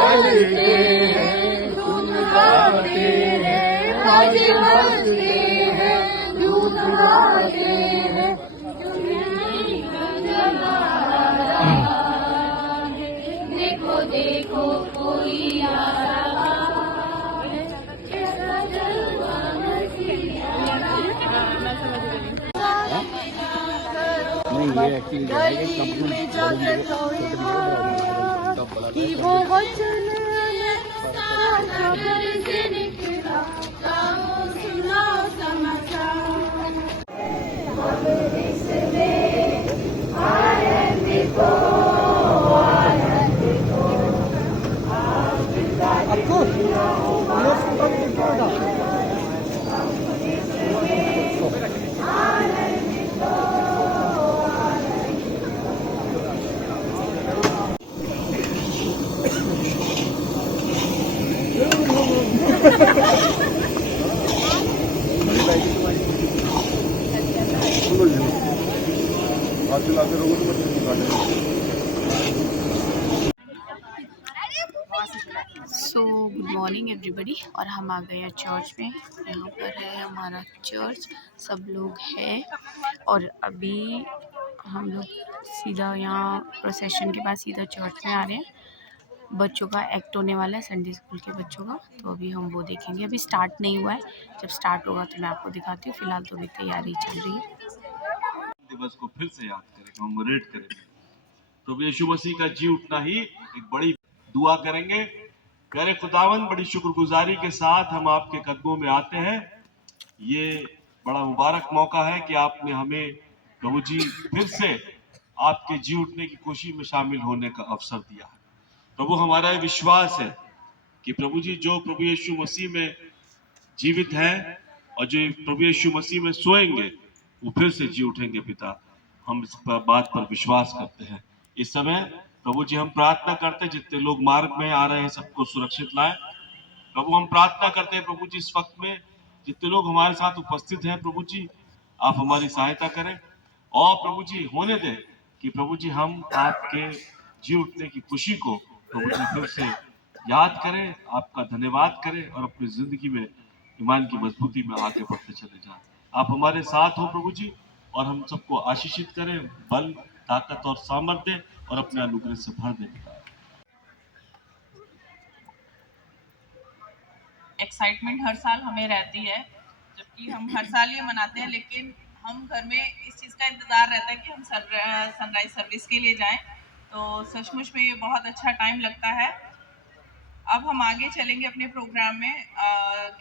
चलते हैं धुन गाते हैं बाजे बजते हैं धूम गाते हैं देखो देखो कोई आ रहा है कैसा जलवा गली में जाकर कि वो वचन खबर से निकला सुना समाचार आनंद को सो गुड मॉर्निंग एवरीबडी। और हम आ गए हैं चर्च में। यहाँ पर है हमारा चर्च, सब लोग हैं और अभी हम लोग सीधा यहाँ प्रोसेशन के बाद सीधा चर्च में आ रहे हैं। बच्चों का एक्ट होने वाला है, संडे स्कूल के बच्चों का, तो अभी हम वो देखेंगे। अभी स्टार्ट नहीं हुआ है, जब स्टार्ट होगा तो मैं आपको दिखाती हूँ। फिलहाल तो अभी तैयारी चल रही है। दिवस को फिर से याद करें, कमेमोरेट करेंगे। प्रभु यीशु मसीह का जी उठना ही एक बड़ी दुआ करेंगे। प्यारे खुदावंद, बड़ी शुक्रगुजारी के साथ हम आपके कदमों में आते हैं। ये बड़ा मुबारक मौका है कि आपने हमें प्रभु जी फिर से आपके जी उठने की खुशी में शामिल होने का अवसर दिया है। प्रभु, हमारा विश्वास है कि प्रभु जी जो प्रभु यीशु मसीह में जीवित हैं और जो प्रभु यीशु मसीह में सोएंगे वो फिर से जी उठेंगे। पिता, हम इस बात पर विश्वास करते हैं। इस समय प्रभु जी हम प्रार्थना करते हैं, जितने लोग मार्ग में आ रहे हैं सबको सुरक्षित लाएं। प्रभु, हम प्रार्थना करते हैं प्रभु जी इस वक्त में जितने लोग हमारे साथ उपस्थित हैं, प्रभु जी आप हमारी सहायता करें और प्रभु जी होने दें कि प्रभु जी हम आपके जी उठने की खुशी को प्रभु जी फिर से याद करें, आपका धन्यवाद करें और अपनी जिंदगी में ईमान की मजबूती में आगे बढ़ते चले जाएं। आप हमारे साथ हो प्रभु जी और हम सबको आशीषित करें, बल, ताकत और सामर्थ्य दें और अपने अनुग्रह से भर दें। एक्साइटमेंट हर साल हमें रहती है, जबकि हम हर साल ये मनाते हैं, लेकिन हम घर में इस चीज़ का इंतज़ार रहता है कि हम सनराइज सर्विस के लिए जाएं। तो सचमुच में ये बहुत अच्छा टाइम लगता है। अब हम आगे चलेंगे अपने प्रोग्राम में।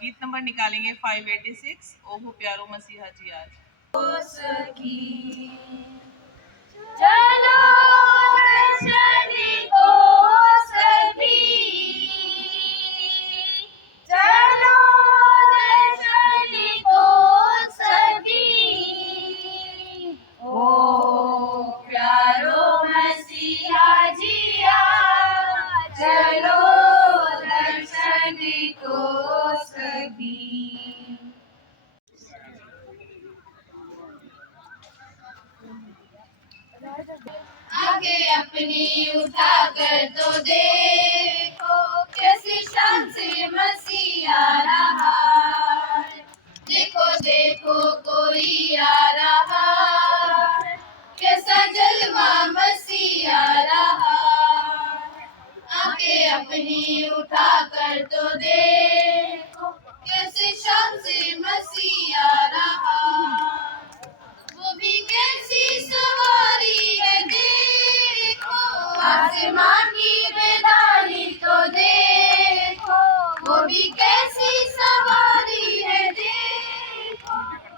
गीत नंबर निकालेंगे 586, ओहो प्यारो मसीहा जी आज। चलो दर्शन को सभी, चलो दर्शन को सभी, ओ प्यारो मसीहा जिया, चलो दर्शन को सभी। आगे अपनी उठा कर तो देखो कैसी शान से मसीह आ रहा है। देखो देखो कोई आ रहा है, कैसा जलवा मसीह आ रहा है। आगे अपनी उठा कर तो देखो कैसी शान से मसीह आ रहा है। वो भी कैसी सवारी है देखो, आसमान की बेदारी तो देखो। वो भी कैसी सवारी है देखो,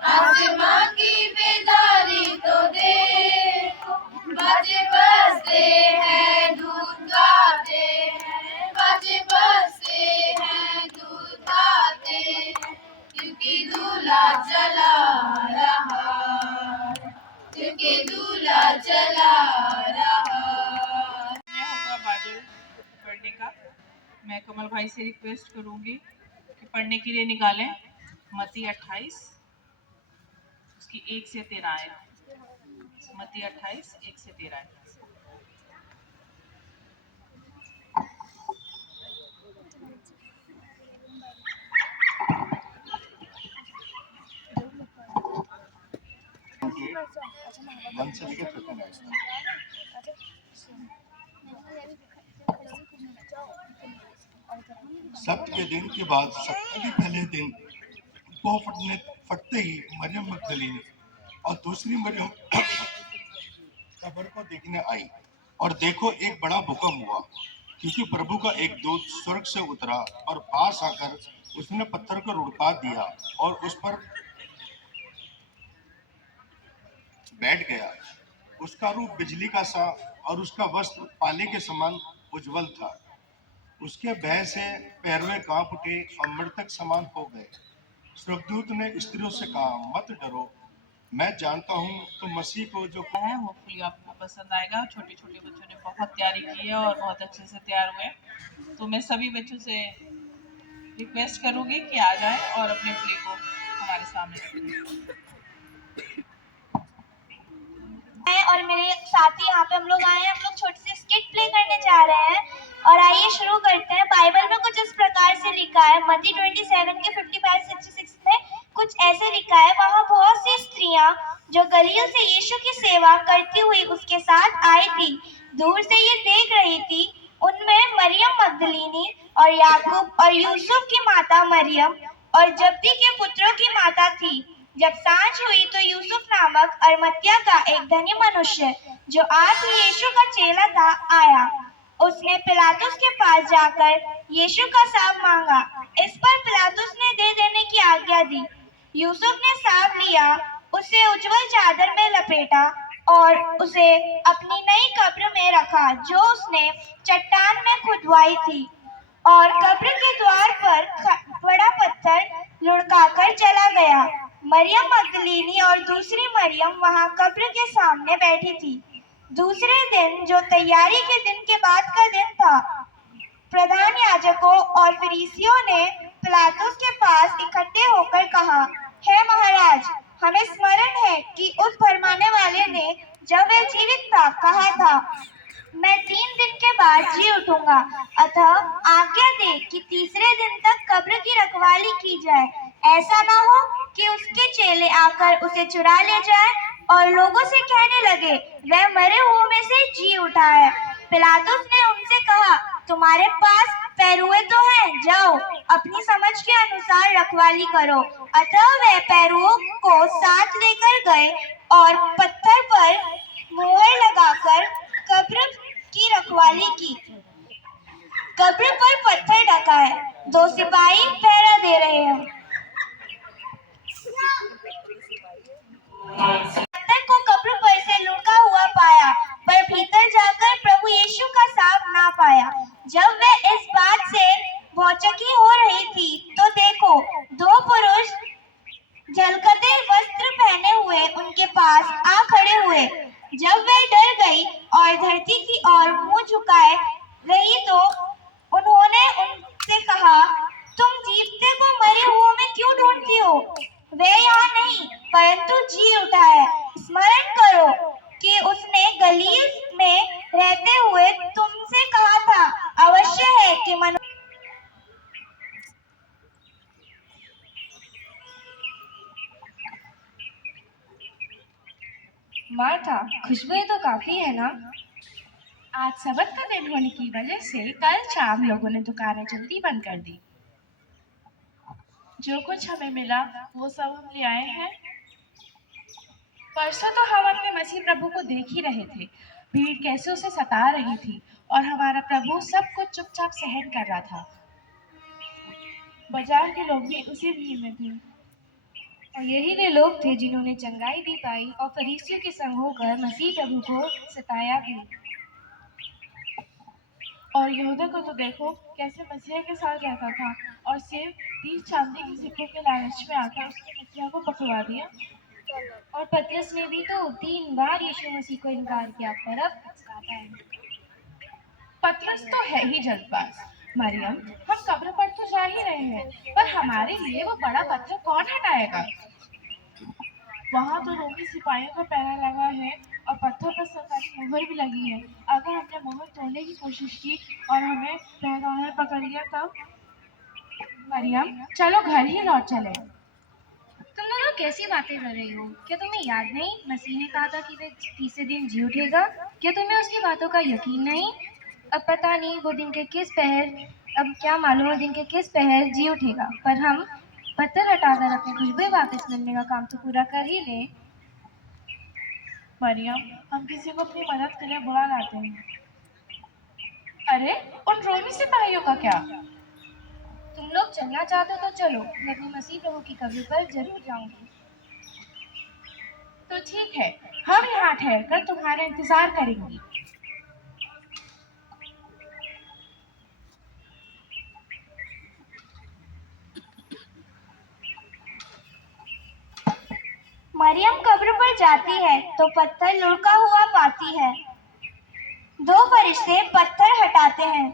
आसमान की बेदारी तो देखो। बाजे बजते हैं दूध गाते हैं, बाजे बजते हैं दूध गाते हैं, क्योंकि दूल्हा चला रहा, क्योंकि दूल्हा चला रहा। होगा बाइबल पढ़ने का। मैं कमल भाई से रिक्वेस्ट करूंगी कि पढ़ने के लिए निकालें मत्ती 28, उसकी 1 से 13 आयत। मत्ती 28, 1 से 13 आयत। 1 से लेकर 59 तक। सब्त के दिन के बाद सप्ताह के पहले दिन पौ फटते ही मरियम मगदलीनी और दूसरी मरियम कब्र को देखने आई, और देखो एक बड़ा भूकंप हुआ, क्योंकि प्रभु का एक दूत स्वर्ग से उतरा और पास आकर उसने पत्थर को लुढ़का दिया और उस पर बैठ गया। उसका रूप बिजली का सा और उसका वस्त्र पाले के समान उज्जवल था। उसके भय से पैरवे कांप उठे और मृतक समान हो गए। स्वर्गदूत ने स्त्रियों से कहा, मत डरो, मैं जानता हूँ तो मसीह को जो है होपफुली आपको पसंद आएगा। छोटे छोटे बच्चों ने बहुत तैयारी की है और बहुत अच्छे से तैयार हुए। तो मैं सभी बच्चों से रिक्वेस्ट करूंगी कि आ जाएं और अपने प्ले को हमारे सामने रखें। और मेरे साथी यहाँ पे हम लोग आए हैं। हम लोग छोटी सी स्किट प्ले करने जा रहे हैं और आइए शुरू करते हैं। बाइबल में कुछ इस प्रकार से लिखा है, मत्ती 27 के 55-66 में कुछ ऐसे लिखा है, वहाँ बहुत सी स्त्रियां जो गलील से यीशु की सेवा करती हुई उसके साथ आई थी, दूर से ये देख रही थी। उनमें मरियम मगदलीनी और याकूब और यूसुफ की माता मरियम और जब्दी के पुत्रों की माता थी। जब सांझ हुई तो यूसुफ नामक अरमतिया का एक धनी मनुष्य जो आज यीशु का चेला था आया। उसने पिलातुस के पास जाकर यीशु का सांप मांगा। इस पर पिलातुस ने दे देने की आज्ञा दी। यूसुफ ने सांप लिया, उसे उज्जवल चादर में लपेटा और उसे अपनी नई कब्र में रखा जो उसने चट्टान में खुदवाई थी, और कब्र के द्वार पर बड़ा पत्थर लुढ़काकर चला गया। मरियम मगदलीनी और दूसरी मरियम वहां कब्र के सामने बैठी थी। दूसरे दिन, जो तैयारी के दिन के बाद का दिन था, प्रधान याजकों और फरीसियों ने पिलातुस के पास इकट्ठे होकर कहा, हे महाराज, हमें स्मरण है कि उस भरमाने वाले ने जब वह जीवित था कहा था, मैं 3 दिन के बाद जी उठूंगा। अतः आज्ञा दे कि तीसरे दिन तक कब्र की रखवाली की जाए, ऐसा ना हो कि उसके चेले आकर उसे चुरा ले जाए और लोगों से कहने लगे, वह मरे हुओं में से जी उठा है। पिलातुस ने उनसे कहा, तुम्हारे पास पैरुए तो हैं, जाओ अपनी समझ के अनुसार रखवाली करो। अतः वह पैरुओं को साथ लेकर गए और पत्थर पर मोहर लगाकर कब्र की रखवाली की। कब्र पर पत्थर ढका है, 2 सिपाही पहरा दे रहे हैं। पत्थर को कब्र पर से लुढ़का हुआ पाया, पर भीतर जाकर प्रभु यीशु का सांप ना पाया। जब वह इस बात से भौचकी हो रही थी तो देखो, 2 पुरुष झलकते वस्त्र पहने हुए उनके पास आ खड़े हुए। जब वह डर गई और धरती की ओर मुंह झुकाए रही तो उन्होंने उनसे कहा, तुम जीवते को मरे हुओं में क्यों ढूंढती हो? वह यहाँ नहीं, परंतु जी उठा है। स्मरण करो कि उसने गलील में रहते हुए तुमसे कहा था, अवश्य है कि मार्था, खुशबुएं तो काफी है ना? आज सबत का दिन होने की वजह से कल शाम लोगों ने दुकानें जल्दी बंद कर दी। जो कुछ हमें मिला वो सब हम ले आए हैं। परसों तो हम अपने मसीह प्रभु को देख ही रहे थे, भीड़ कैसे उसे सता रही थी और हमारा प्रभु सब कुछ चुपचाप सहन कर रहा था। बाजार के लोग भी उसी भीड़ में थे, और यही वे लोग थे जिन्होंने चंगाई भी पाई और फरीसियों के संग होकर मसीह प्रभु को सताया भी। और यहूदा को तो देखो कैसे मसीहा के साथ रहता था और सिर्फ 30 चांदी के सिक्कों के लालच में आकर उसने मसीहा को पकड़वा दिया। और पतरस ने भी तो 3 बार यीशु मसीह को इनकार किया, पर अब पछताता है। पतरस तो है ही जल्दबाज। मरियम, हम कब्र पर तो जा ही रहे हैं, पर हमारे लिए वो बड़ा पत्थर कौन हटाएगा? वहाँ तो रोमी सिपाहियों का पहरा लगा है और पत्थर पर सरकारी मोहर भी लगी है। अगर हमने मोहर तोड़ने की कोशिश की और हमें पहराने ने पकड़ लिया तब? मरियम, चलो घर ही लौट चले। तुम दोनों कैसी बातें कर रही हो? क्या तुम्हें याद नहीं मसीह ने कहा था कि वह तीसरे दिन जी उठेगा? क्या तुम्हें उसकी बातों का यकीन नहीं? अब पता नहीं वो दिन के किस पहर, अब क्या मालूम वो दिन के किस पहर जी उठेगा, पर हम पत्थर हटाकर अपनी खुशबू वापस मिलने का काम तो पूरा कर ही ले। मरियम, हम किसी को अपनी मदद के लिए बुला लाते हैं। अरे, उन रोमी सिपाहियों का क्या? तुम लोग चलना चाहते हो तो चलो, मैं अपने मसीह प्रभु की कब्र पर जरूर जाऊंगी। तो ठीक है, हम यहाँ ठहर कर तुम्हारा इंतजार करेंगे। मरियम कब्र पर जाती है तो पत्थर लुढ़का हुआ पाती है। दो फरिश्ते पत्थर हटाते हैं।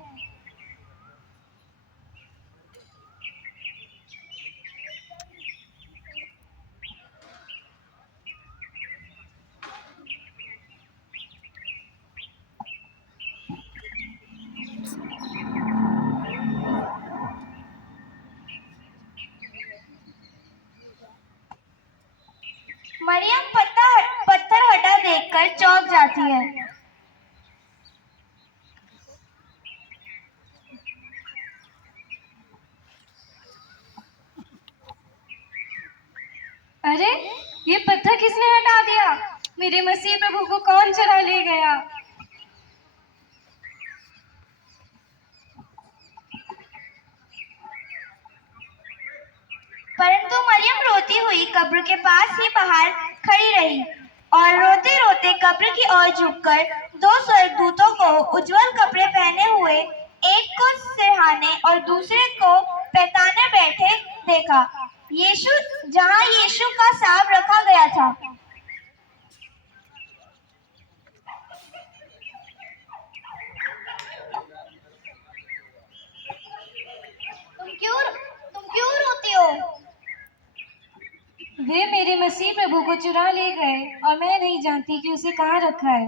मरियम पत्थर हटा देखकर चौंक जाती है। अरे, ये पत्थर किसने हटा दिया? मेरे मसीह प्रभु को कौन चुरा ले गया? परंतु मरियम रोती हुई कब्र के पास ही बाहर खड़ी रही और रोते रोते कब्र की ओर झुककर दो स्वर्गदूतों को उज्जवल कपड़े पहने हुए, एक को सिरहाने और दूसरे को पैताने बैठे देखा। जहां यीशु का सांप रखा गया था। तुम क्यों रोती हो? वे मेरे मसीह प्रभु को चुरा ले गए और मैं नहीं जानती कि उसे कहाँ रखा है।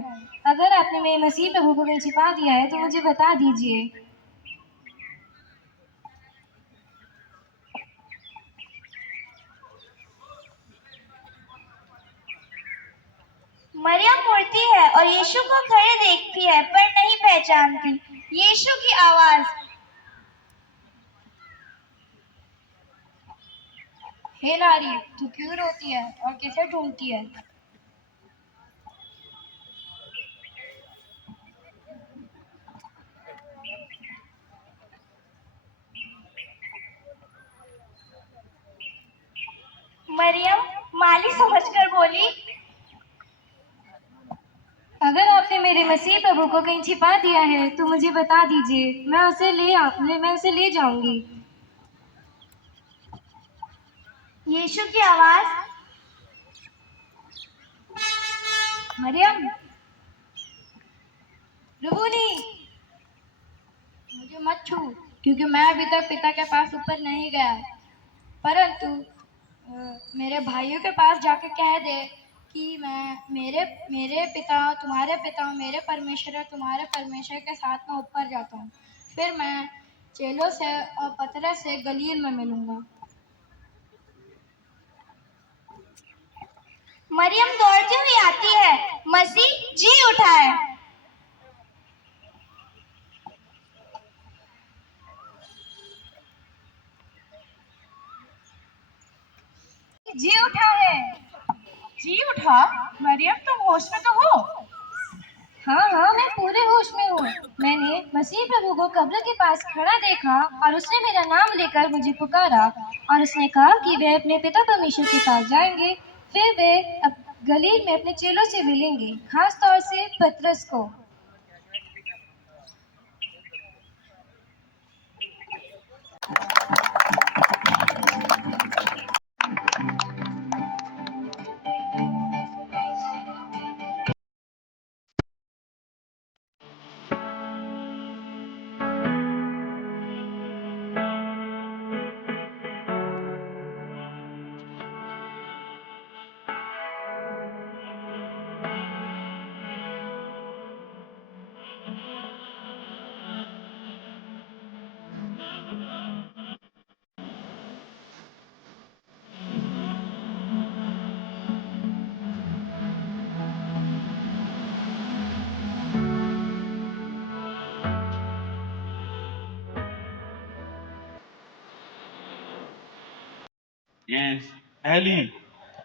अगर आपने मेरे मसीह प्रभु को कहीं छिपा दिया है तो मुझे बता दीजिए। मरियम मुड़ती है और यीशु को खड़े देखती है पर नहीं पहचानती यीशु की आवाज। हे नारी, तू क्यों रोती है और किसे ढूंढती है? मरियम माली समझकर बोली, अगर आपने मेरे मसीह प्रभु को कहीं छिपा दिया है तो मुझे बता दीजिए, मैं उसे ले जाऊंगी। यीशु की आवाज। मरियम, रुबूनी, मुझे मत छू, क्योंकि मैं अभी तक पिता के पास ऊपर नहीं गया। परंतु मेरे भाइयों के पास जाके कह दे कि मेरे पिता और मेरे परमेश्वर और तुम्हारे परमेश्वर के साथ में ऊपर जाता हूँ। फिर मैं चेलों से और पतरस से गलील में मिलूंगा। मरियम दौड़ती हुई आती है। मसीह जी उठा है। जी उठा है। जी उठा? मरियम, तुम होश में तो हो? हाँ, मैं पूरे होश में हूँ। मैंने मसीह प्रभु को कब्र के पास खड़ा देखा और उसने मेरा नाम लेकर मुझे पुकारा और उसने कहा कि वे अपने पिता परमेश्वर के पास जाएंगे। फिर वे गलील में अपने चेलों से मिलेंगे, खास तौर से पतरस को। ये पहली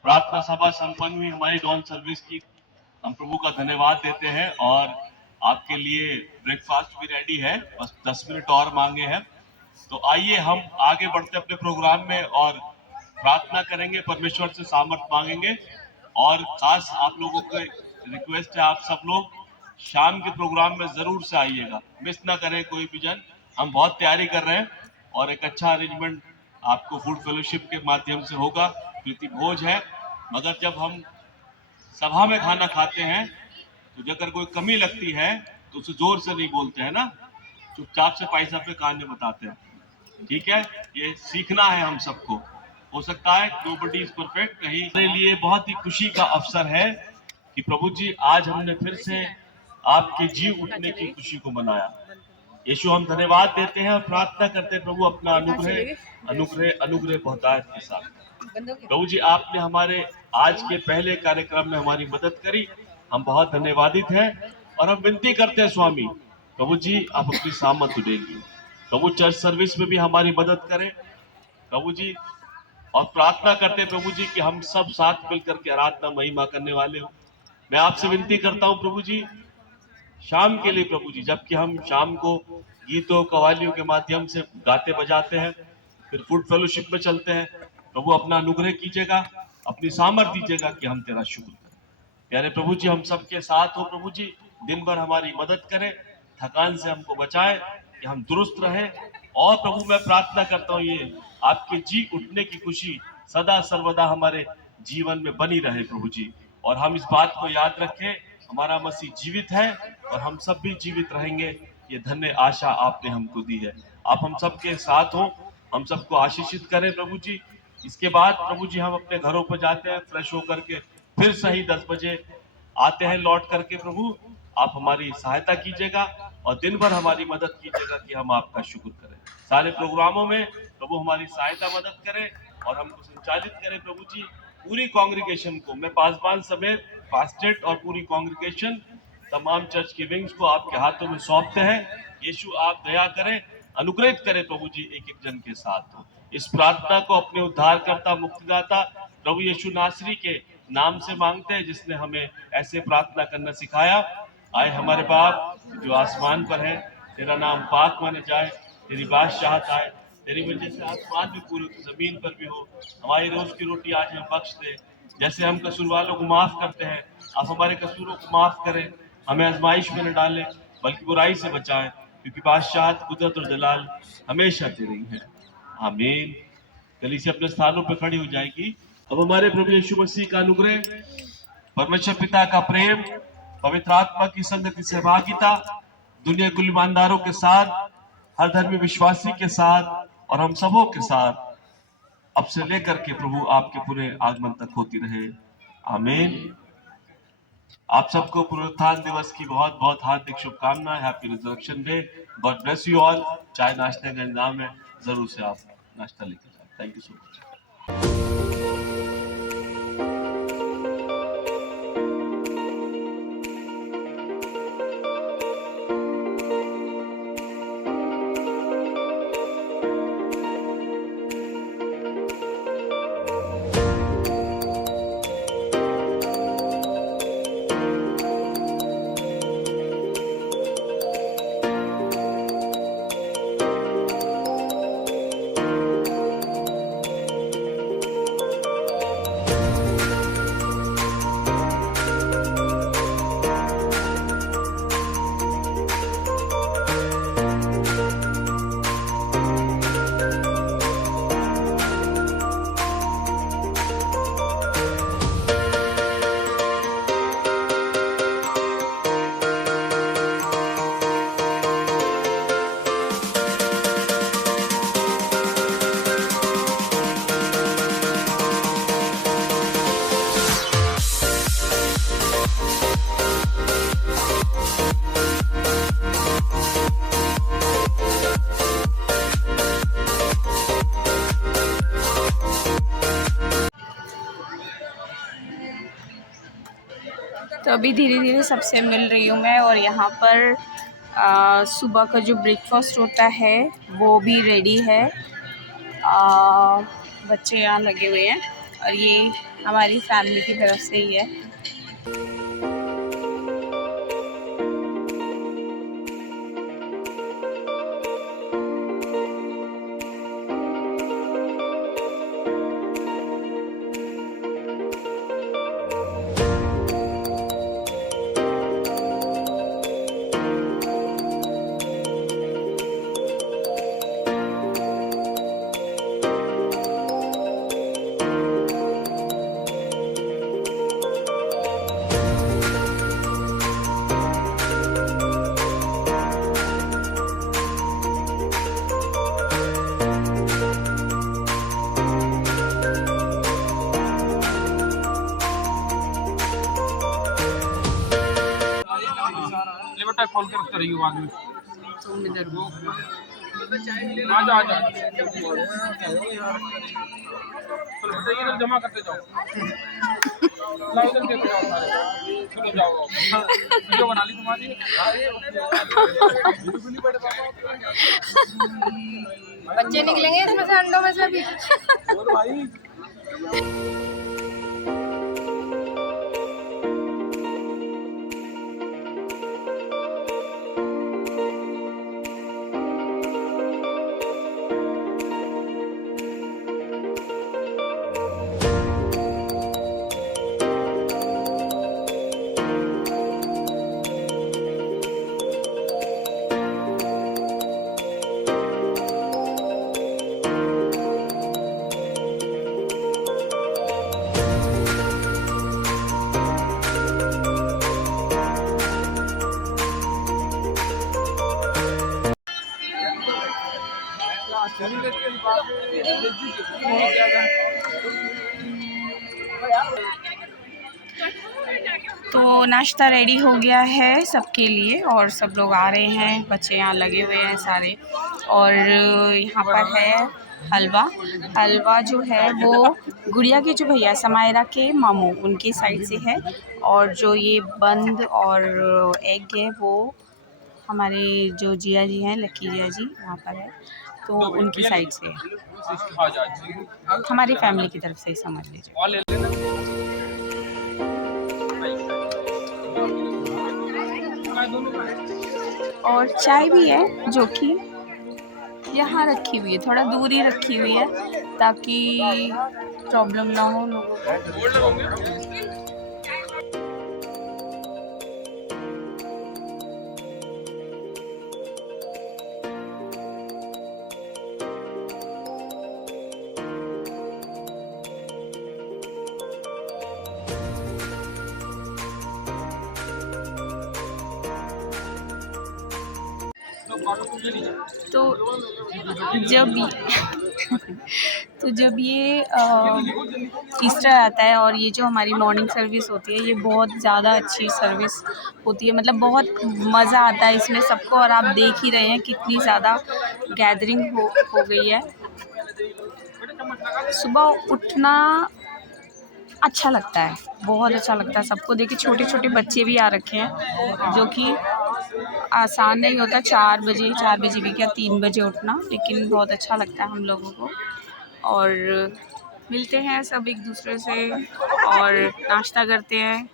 प्रार्थना सभा संपन्न हुई हमारी डॉन सर्विस की। हम प्रभु का धन्यवाद देते हैं और आपके लिए ब्रेकफास्ट भी रेडी है, बस 10 मिनट और मांगे हैं। तो आइए हम आगे बढ़ते अपने प्रोग्राम में और प्रार्थना करेंगे, परमेश्वर से सामर्थ मांगेंगे। और खास आप लोगों को रिक्वेस्ट है, आप सब लोग शाम के प्रोग्राम में जरूर से आइएगा, मिस ना करें कोई भी जन। हम बहुत तैयारी कर रहे हैं और एक अच्छा अरेंजमेंट आपको फूड फेलोशिप के माध्यम से होगा। प्रीति भोज है, मगर जब हम सभा में खाना खाते हैं तो अगर कोई कमी लगती है तो उसे जोर से नहीं बोलते हैं ना, चुपचाप से पैसा पे कहानी बताते हैं। ठीक है, ये सीखना है हम सबको। हो सकता है नोबडी इज परफेक्ट, कहीं मेरे लिए बहुत ही खुशी का अवसर है कि प्रभु जी आज हमने फिर से आपके जी उठने की खुशी को मनाया। यीशु हम धन्यवाद देते हैं और प्रार्थना करते हैं प्रभु अपना अनुग्रह अनुग्रह अनुग्रह बहुतायत के साथ। प्रभु जी आपने हमारे आज के पहले कार्यक्रम में हमारी मदद करी, हम बहुत धन्यवादित हैं और हम विनती करते हैं स्वामी प्रभु जी आप अपनी सामर्थ देंगे। प्रभु चर्च सर्विस में भी हमारी मदद करें प्रभु जी, और प्रार्थना करते हैं प्रभु जी कि हम सब साथ मिलकर के आराधना महिमा करने वाले हो। मैं आपसे विनती करता हूं प्रभु जी शाम के लिए प्रभु जी, जबकि हम शाम को गीतों कवालियों के माध्यम से गाते बजाते हैं, फिर फूड फेलोशिप में चलते हैं, प्रभु अपना अनुग्रह कीजिएगा, अपनी सामर्थ दीजिएगा कि हम तेरा शुक्र करें। प्यारे प्रभु जी हम सबके साथ हो प्रभु जी, दिन भर हमारी मदद करें, थकान से हमको बचाएं कि हम दुरुस्त रहें। और प्रभु मैं प्रार्थना करता हूँ ये आपके जी उठने की खुशी सदा सर्वदा हमारे जीवन में बनी रहे प्रभु जी, और हम इस बात को याद रखें हमारा मसीह जीवित है और हम सब भी जीवित रहेंगे। ये धन्य आशा आपने हमको दी है। आप हम सबके साथ हो, हम सबको आशीषित करें प्रभु जी। इसके बाद प्रभु जी हम अपने घरों पर जाते हैं, फ्रेश होकर के फिर सही 10 बजे आते हैं लौट करके। प्रभु आप हमारी सहायता कीजिएगा और दिन भर हमारी मदद कीजिएगा कि हम आपका शुक्र करें। सारे प्रोग्रामों में प्रभु हमारी सहायता मदद करें और हमको संचालित करें प्रभु जी। पूरी कांग्रीगेशन को, मैं पासवान समेत फास्टेड और पूरी कांग्रीगेशन तमाम चर्च की विंग्स को आपके हाथों में सौंपते हैं। यीशु आप दया करें, अनुग्रहित करें प्रभु जी एक एक जन के साथ हो। इस प्रार्थना को अपने उद्धारकर्ता मुक्तिदाता प्रभु यीशु नासरी के नाम से मांगते हैं, जिसने हमें ऐसे प्रार्थना करना सिखाया। आए हमारे बाप जो आसमान पर है, तेरा नाम पाक माने जाए, तेरी बादशाहत आए, तेरी वजह से आसमान भी पूरी जमीन पर भी हो। हमारी रोज की रोटी आज हमें बख्श दे, जैसे हम कसूर वालों को माफ करते हैं, आप हमारे कसूरों को माफ करें। हमें आजमाइश में न डालें बल्कि बुराई से बचाएं, क्योंकि बादशाहत कुदरत और जलाल हमेशा तेरी है। आमीन। कलीसिया अपने स्थानों पर खड़ी हो जाएगी। अब हमारे प्रभु यीशु मसीह का अनुग्रह, परमेश्वर पिता का प्रेम, पवित्र आत्मा की संगति सहभागिता दुनिया कुल ईमानदारों के साथ, हर धर्मी विश्वासी के साथ और हम सबों के साथ अब से लेकर के प्रभु आपके पूरे आगमन तक होती रहे। आमीन। आप सबको पुनरुत्थान दिवस की बहुत बहुत हार्दिक शुभकामनाएं। Happy reservation day. God bless you all. चाय नाश्ते का इंतजाम है, जरूर से आप नाश्ता लेकर जाए। Thank you so much. तो अभी धीरे धीरे सबसे मिल रही हूँ मैं, और यहाँ पर सुबह का जो ब्रेकफास्ट होता है वो भी रेडी है। बच्चे यहाँ लगे हुए हैं और ये हमारी फैमिली की तरफ से ही है। बेटा खोल के रखते रहिए बाद में। तुम इधर हो। आजा आजा तो बताइए इधर जमा करते जाओ। लाओ इधर देते जाओ सारे। चलो जाओ वीडियो बना ली तुम्हारी। बच्चे निकलेंगे इसमें से, अंडों में से भी। भाई तो नाश्ता रेडी हो गया है सबके लिए और सब लोग आ रहे हैं। बच्चे यहाँ लगे हुए हैं सारे। और यहाँ पर है हलवा जो है वो गुड़िया के जो भैया समायरा के मामू उनकी साइड से है। और जो ये बंद और एग है वो हमारे जो जिया जी हैं, लक्की जिया जी वहाँ पर है, तो उनकी साइड से है। हमारी फैमिली की तरफ से समझ लीजिए। और चाय भी है जो कि यहाँ रखी हुई है, थोड़ा दूर ही रखी हुई है ताकि प्रॉब्लम ना हो लोगों को। तो जब ये ईस्टर आता है और ये जो हमारी मॉर्निंग सर्विस होती है ये बहुत ज़्यादा अच्छी सर्विस होती है। मतलब बहुत मज़ा आता है इसमें सबको। और आप देख ही रहे हैं कितनी ज़्यादा गैदरिंग हो गई है। सुबह उठना अच्छा लगता है, बहुत अच्छा लगता है सबको। देखिए छोटे छोटे बच्चे भी आ रखे हैं जो कि आसान नहीं होता 4 बजे भी क्या 3 बजे उठना, लेकिन बहुत अच्छा लगता है हम लोगों को। और मिलते हैं सब एक दूसरे से और नाश्ता करते हैं,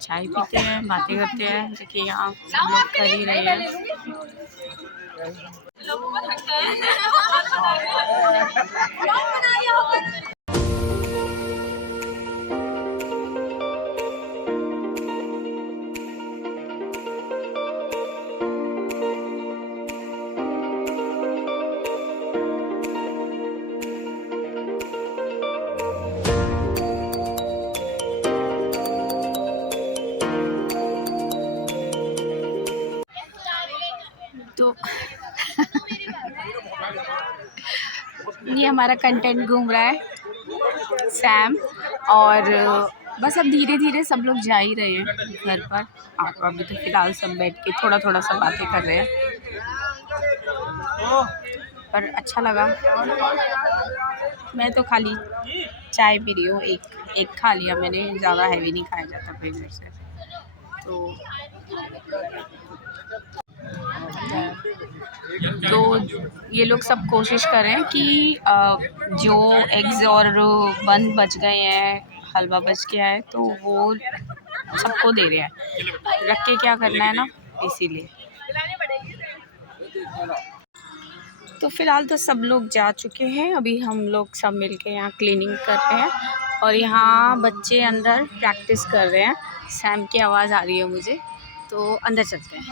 चाय पीते हैं, बातें करते हैं। देखिए यहाँ सब लोग कर ही रहे हैं। तो ये हमारा कंटेंट घूम रहा है सैम। और बस अब धीरे धीरे सब लोग जा ही रहे हैं घर पर। आप अभी तो फ़िलहाल सब बैठ के थोड़ा थोड़ा सा बातें कर रहे हैं, पर अच्छा लगा। मैं तो खाली चाय पी रही हूँ, एक खा लिया मैंने, ज़्यादा हैवी नहीं खाया जाता फिर मेरे से। तो तो ये लोग सब कोशिश कर रहे हैं कि जो एग्स और बन बच गए हैं, हलवा बच गया है, तो वो सबको दे रहे हैं। रख के क्या करना है ना, इसीलिए। तो फ़िलहाल तो सब लोग जा चुके हैं, अभी हम लोग सब मिलके यहाँ क्लीनिंग कर रहे हैं और यहाँ बच्चे अंदर प्रैक्टिस कर रहे हैं। सैम की आवाज़ आ रही है मुझे, तो अंदर चलते हैं।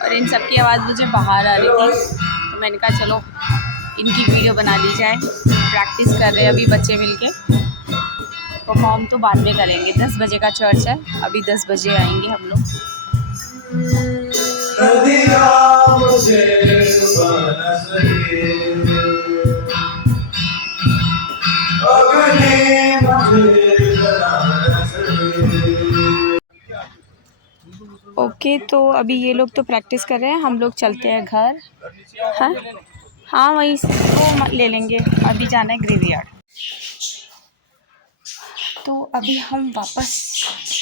और इन सब की आवाज़ मुझे बाहर आ रही थी, तो मैंने कहा चलो इनकी वीडियो बना ली जाए। प्रैक्टिस कर रहे हैं अभी बच्चे मिलके। परफॉर्म तो बाद में करेंगे, 10 बजे का चर्च है, अभी 10 बजे आएंगे हम लोग। ओके, तो अभी ये लोग तो प्रैक्टिस कर रहे हैं, हम लोग चलते हैं घर। हाँ हाँ, वहीं से तो ले लेंगे, अभी जाना है ग्रेवयार्ड। तो अभी हम वापस,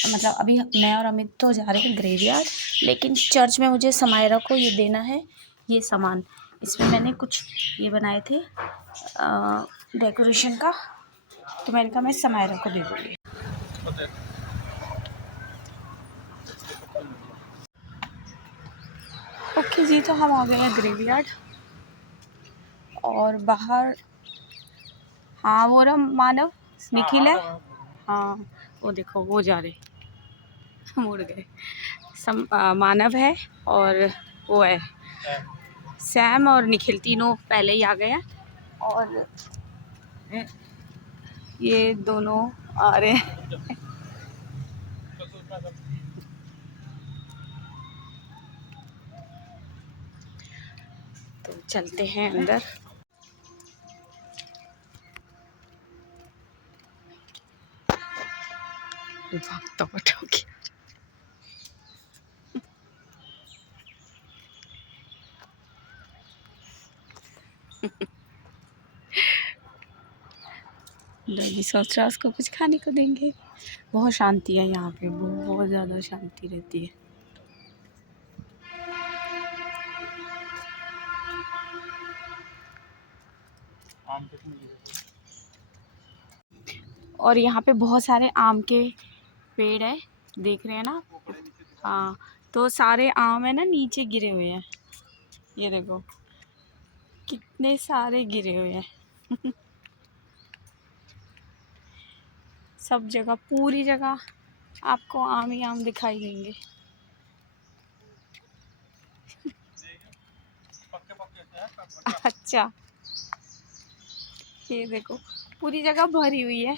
मतलब अभी मैं और अमित तो जा रहे हैं ग्रेवयार्ड, लेकिन चर्च में मुझे समायरा को ये देना है, ये सामान। इसमें मैंने कुछ ये बनाए थे डेकोरेशन का, तो मैंने कहा मैं समायरा को दे दूँगी। ओके जी, तो हम आ गए हैं ग्रेवयार्ड और बाहर, हाँ वो रहा मानव, निखिल है, हाँ वो देखो वो जा रहे मुड़ गए। मानव है और वो है सैम और निखिल, तीनों पहले ही आ गए हैं और ये दोनों आ रहे हैं। तो चलते हैं अंदर। भागता बटा गया। डॉगी सोच रहा है उसको कुछ खाने को देंगे। बहुत शांति है यहाँ पे, बहुत ज़्यादा शांति रहती है। और यहाँ पे बहुत सारे आम के पेड़ है, देख रहे हैं ना। हाँ, तो सारे आम है ना नीचे गिरे हुए हैं, ये देखो कितने सारे गिरे हुए हैं। सब जगह, पूरी जगह आपको आम ही आम दिखाई देंगे। अच्छा, ये देखो पूरी जगह भरी हुई है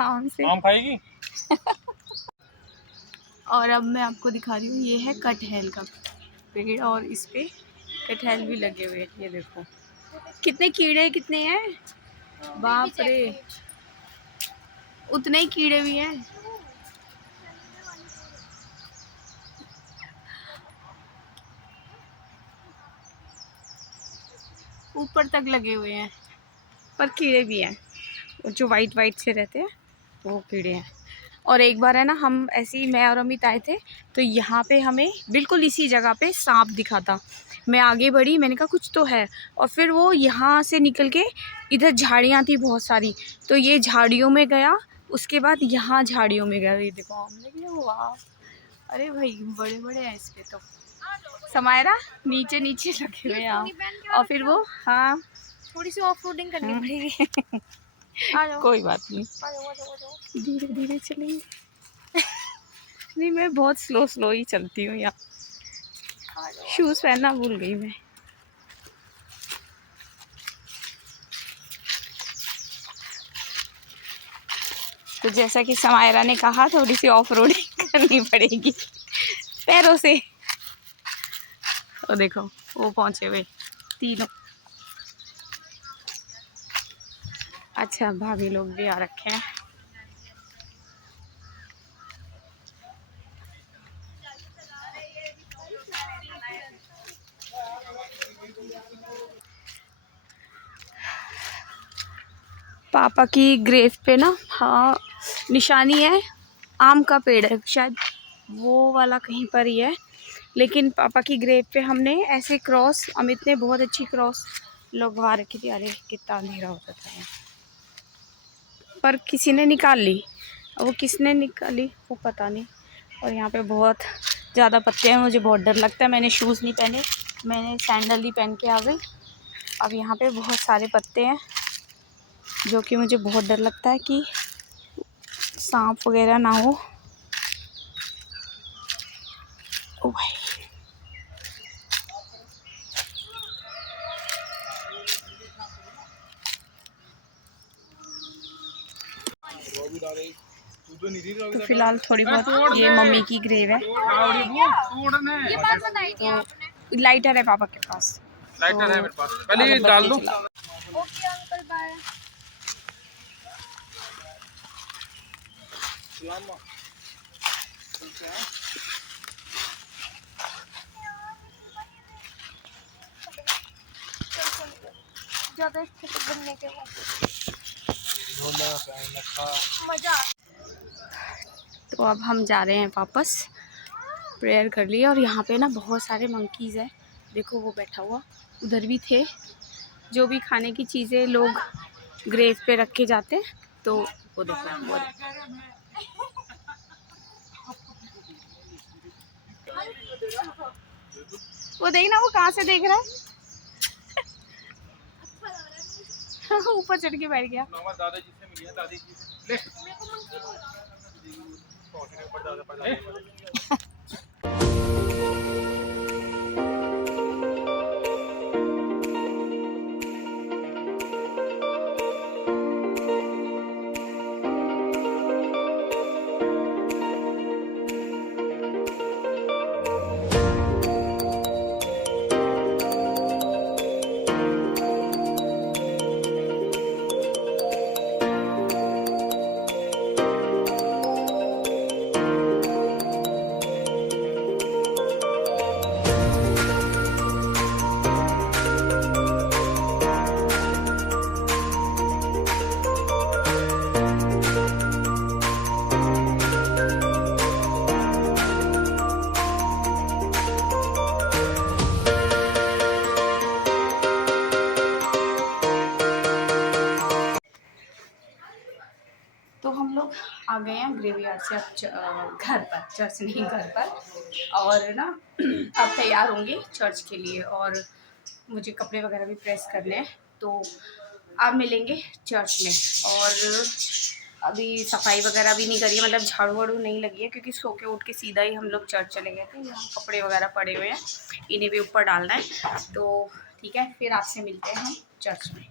आम से। आम खाएगी? और अब मैं आपको दिखा रही हूँ, ये है कटहल का पेड़ और इस पे कटहल भी लगे हुए हैं। ये देखो कितने कीड़े, कितने हैं, बाप रे, उतने ही कीड़े भी हैं। ऊपर तक लगे हुए हैं, पर कीड़े भी हैं, जो वाइट वाइट से रहते हैं वो कीड़े हैं। और एक बार है ना, हम ऐसे ही मैं और अमित आए थे, तो यहाँ पे हमें बिल्कुल इसी जगह पे सांप दिखा था। मैं आगे बढ़ी, मैंने कहा कुछ तो है, और फिर वो यहाँ से निकल के इधर झाड़ियाँ थी बहुत सारी, तो ये झाड़ियों में गया, उसके बाद यहाँ झाड़ियों में गया। ये देखो आम लगे, वाह, अरे भाई बड़े बड़े हैं इस पे तो। समायरा नीचे नीचे लगे हुए आम, और फिर वो, हाँ थोड़ी सी ऑफ रोडिंग करनी पड़ेगी। आ जाओ। कोई बात नहीं, आ जाओ, आ जाओ, आ जाओ। धीरे धीरे चलेंगे। नहीं, मैं बहुत स्लो स्लो ही चलती हूँ यहाँ। शूज़ पहनना भूल गई मैं। तो जैसा कि समायरा ने कहा, थोड़ी सी ऑफ रोडिंग करनी पड़ेगी पैरों से। तो देखो वो पहुंचे हुए तीनों। अच्छा, भाभी लोग भी आ रखे हैं। पापा की ग्रेव पे ना, हाँ, निशानी है, आम का पेड़ है शायद, वो वाला कहीं पर ही है। लेकिन पापा की ग्रेव पे हमने ऐसे क्रॉस, अमित ने बहुत अच्छी क्रॉस लगवा रखी थी। अरे कितना अंधेरा होता था यहाँ। पर किसी ने निकाल ली, वो किसने निकाली वो पता नहीं। और यहाँ पे बहुत ज़्यादा पत्ते हैं, मुझे बहुत डर लगता है। मैंने शूज़ नहीं पहने, मैंने सैंडल ही पहन के आ गई। अब यहाँ पे बहुत सारे पत्ते हैं, जो कि मुझे बहुत डर लगता है कि सांप वगैरह ना हो। ओ भाई, तो फिलहाल थोड़ी बहुत ये मम्मी की ग्रेव है। ये बात बताई थी आपने। तो लाइटर है पापा के पास, लाइटर है मेरे पास, पहले ये डाल दो। Okay uncle, bye. ज्यादा स्थिति बनने के बाद मजा आता। तो अब हम जा रहे हैं वापस। प्रेयर कर लिए। और यहाँ पे ना बहुत सारे मंकीज़ हैं, देखो वो बैठा हुआ, उधर भी थे। जो भी खाने की चीज़ें लोग ग्रेव पे रख के जाते हैं, तो वो देखो वो देख ना, वो कहाँ से देख रहा है। ऊपर चढ़ के बैठ गया। दादाजी से मिली है, दादी जी से ले। तो हम लोग आ गए हैं ग्रेवयार्ड से अब घर पर, चर्च नहीं घर पर। और ना अब तैयार होंगे चर्च के लिए, और मुझे कपड़े वगैरह भी प्रेस करने हैं। तो अब मिलेंगे चर्च में। और अभी सफाई वगैरह भी नहीं करी है, मतलब झाड़ू वाड़ू नहीं लगी है, क्योंकि सो के उठ के सीधा ही हम लोग चर्च चले गए थे। यहाँ कपड़े वगैरह पड़े हुए हैं, इन्हें भी ऊपर डालना है। तो ठीक है, फिर आपसे मिलते हैं हम चर्च में।